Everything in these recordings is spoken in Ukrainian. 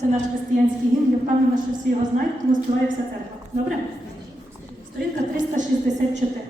це наш християнський гімн. Я впевнена, що всі його знають, тому співає вся церква. Добре? Сторінка 364.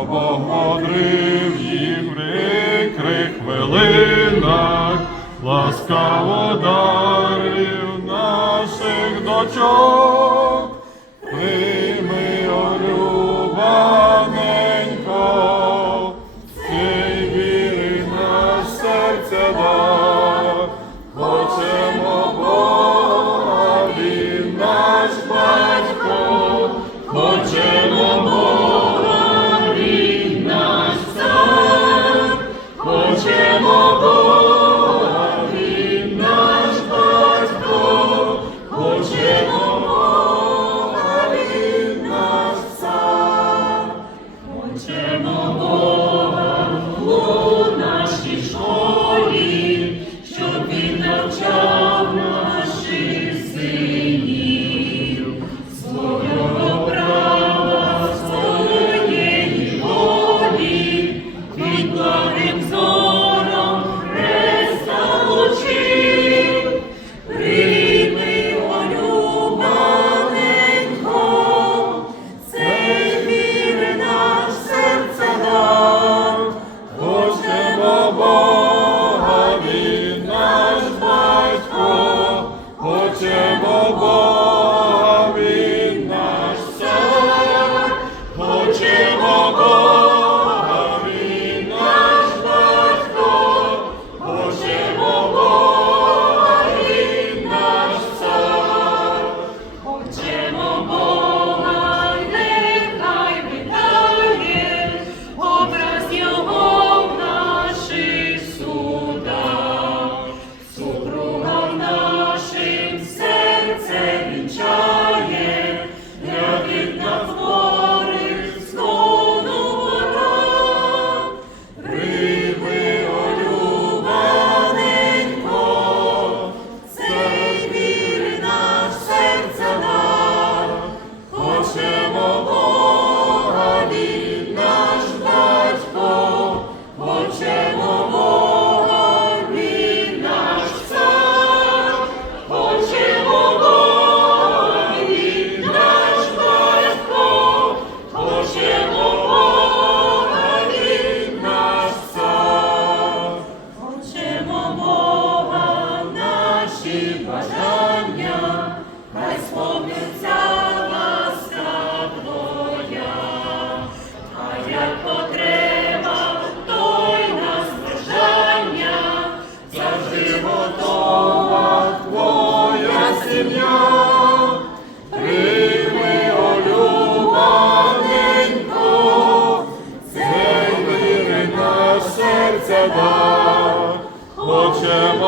обогодрив їм прикрих хвилинах, ласкаво дарив наших дочок.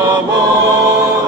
Богу.